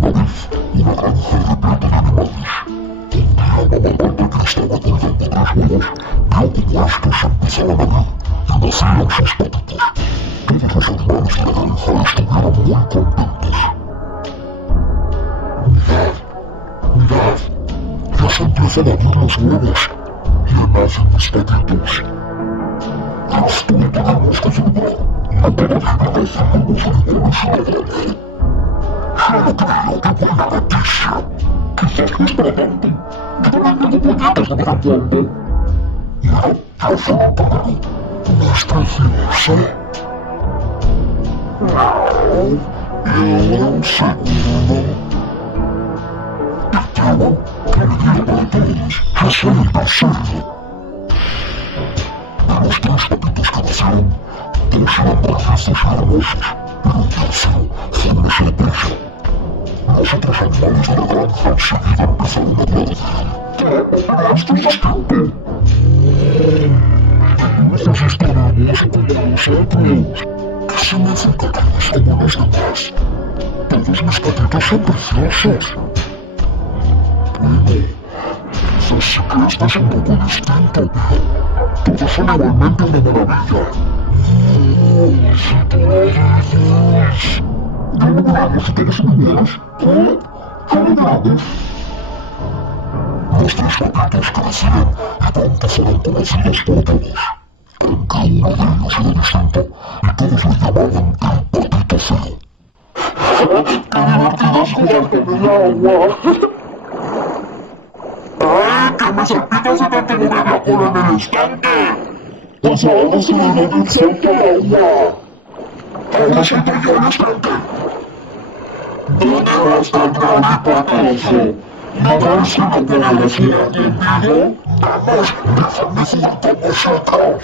una vez una granja repleta de animales. Un día una marmota que estaba cuidando 3 huevos vio como estos empezaban a abrir y nacían sus patitas. Todos los animales de la granja estuvieron muy contentos. Mirad, ya se empiezan a abrir los huevos y nacen mis patitos. Esto lo tenemos que celebrar. No para vivir haciendo los animales en la granja. Claro, qué buena noticia. Quizás no es para tanto. Yo también tengo pollitos de vez en cuando. Mira, ya se me paró. No es preciosa. Y ahora un segundo. Y tengo que alegría para todos. Ya sale el cerdo. De los 3 patitos que nacieron, 2 eran bravizos y hermosos, pero el tercero fue una sorpresa. Los otros animales de la granja enseguida empezaron a hablar de él. ¡Pero esto es distinto! ¡Entonces está hermoso como nosotros! ¿Qué significa que no es como los demás? Todos mis patitos son preciosos. Bueno, quizás sí que este es un poco distinto. Todos son igualmente una maravilla. Si tú lo dices. ¿Ya lo miramos si todos son iguales? ¿Cómo? ¿Ya lo miramos? Los 3 patitos crecieron y pronto fueron conocidos por todos. Aunque uno de ellos era distinto y todos le llamaban el patito feo. ¡Qué divertido es jugar con el agua! ¡Ay, que me salpica ese tanto mover la cola en el estanque! Pues ahora se le da el salto al agua. Ahora salto yo al estanque. ¿Dónde vas tan grande, ¿no ves que no puedo jugar conmigo? Vamos, déjame jugar con vosotros.